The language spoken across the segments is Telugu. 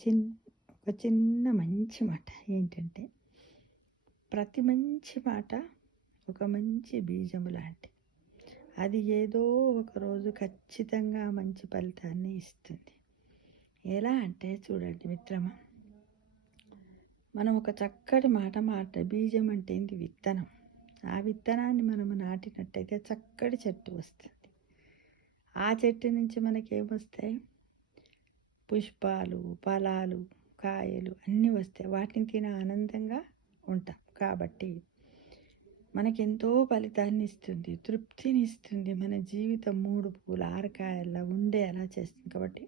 చిన్ ఒక చిన్న మంచి మాట ఏంటంటే, ప్రతి మంచి మాట ఒక మంచి బీజం లాంటిది. అది ఏదో ఒకరోజు ఖచ్చితంగా మంచి ఫలితాన్ని ఇస్తుంది. ఎలా అంటే చూడండి మిత్రమా, మనం ఒక చక్కటి మాట బీజం అంటే ఏంటి? విత్తనం. ఆ విత్తనాన్ని మనము నాటినట్టయితే చక్కటి చెట్టు వస్తుంది. ఆ చెట్టు నుంచి మనకేమొస్తాయి? పుష్పాలు, ఫలాలు, కాయలు అన్నీ వస్తాయి. వాటిని తిని ఆనందంగా ఉంటాం. కాబట్టి మనకెంతో ఫలితాన్ని ఇస్తుంది, తృప్తిని ఇస్తుంది. మన జీవితం 3 పూల 6 కాయల్లా ఉండేలా చేస్తుంది. కాబట్టి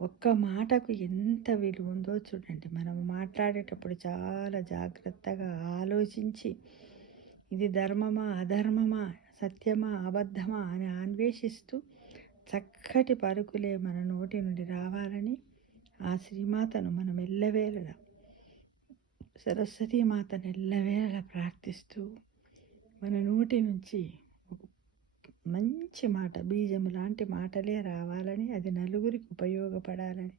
ఒక్క మాటకు ఎంత విలువ ఉందో చూడండి. మనం మాట్లాడేటప్పుడు చాలా జాగ్రత్తగా ఆలోచించి, ఇది ధర్మమా అధర్మమా, సత్యమా అబద్ధమా అని అన్వేషిస్తూ చక్కటి పలుకులే మన నోటి నుండి రావాలని ఆ శ్రీమాతను మనం ఎల్లవేళలా, సరస్వతీమాతను ఎల్లవేళలా ప్రార్థిస్తూ మన నోటి నుంచి ఒక మంచి మాట, బీజం లాంటి మాటలే రావాలని, అది నలుగురికి ఉపయోగపడాలని,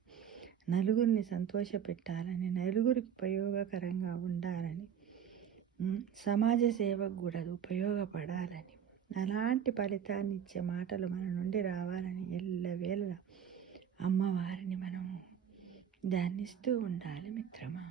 నలుగురిని సంతోషపెట్టాలని, నలుగురికి ఉపయోగకరంగా ఉండాలని, సమాజ సేవకు కూడా అది ఉపయోగపడాలని, అలాంటి ఫలితాన్ని ఇచ్చే మాటలు మన నుండి రావాలని ఎల్లవేళలా అమ్మవారిని మనము ధ్యానిస్తూ ఉండాలి మిత్రమా.